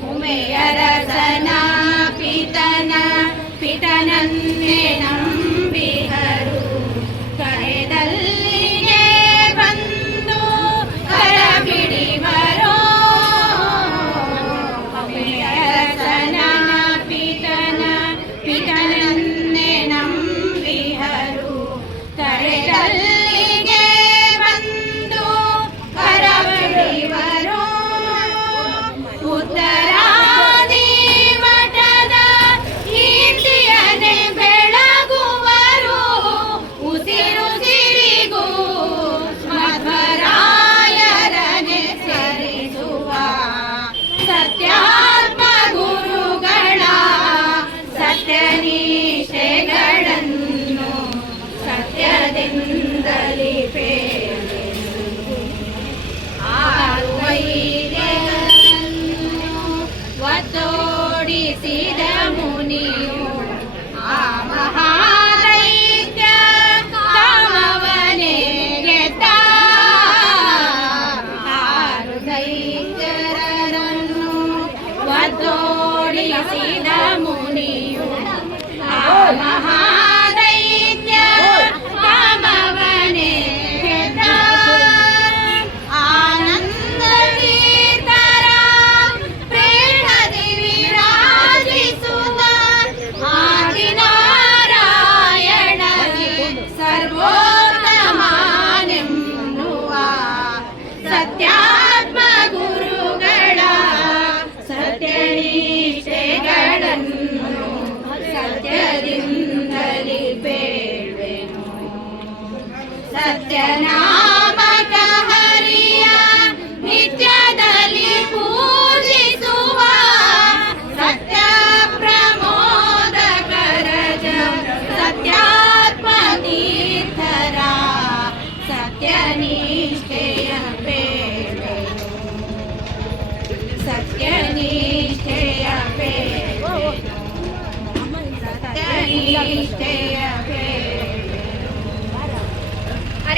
हुमे अरना ದುಃಖದಿಂದಲೇ ಒತ್ತೋಡಿಸಿದ ಮುನಿಯು ಆ ಮಹಾದೈತ್ಯ ಕಾಮವನೇ ಗೆದ್ದ. ಆರು ದೈತ್ಯರನ್ನು ಒತ್ತೋಡಿಸಿದ ಮುನಿಯು. ಆ ಮಹಾ സത്യനാ ജീവിച്ചേ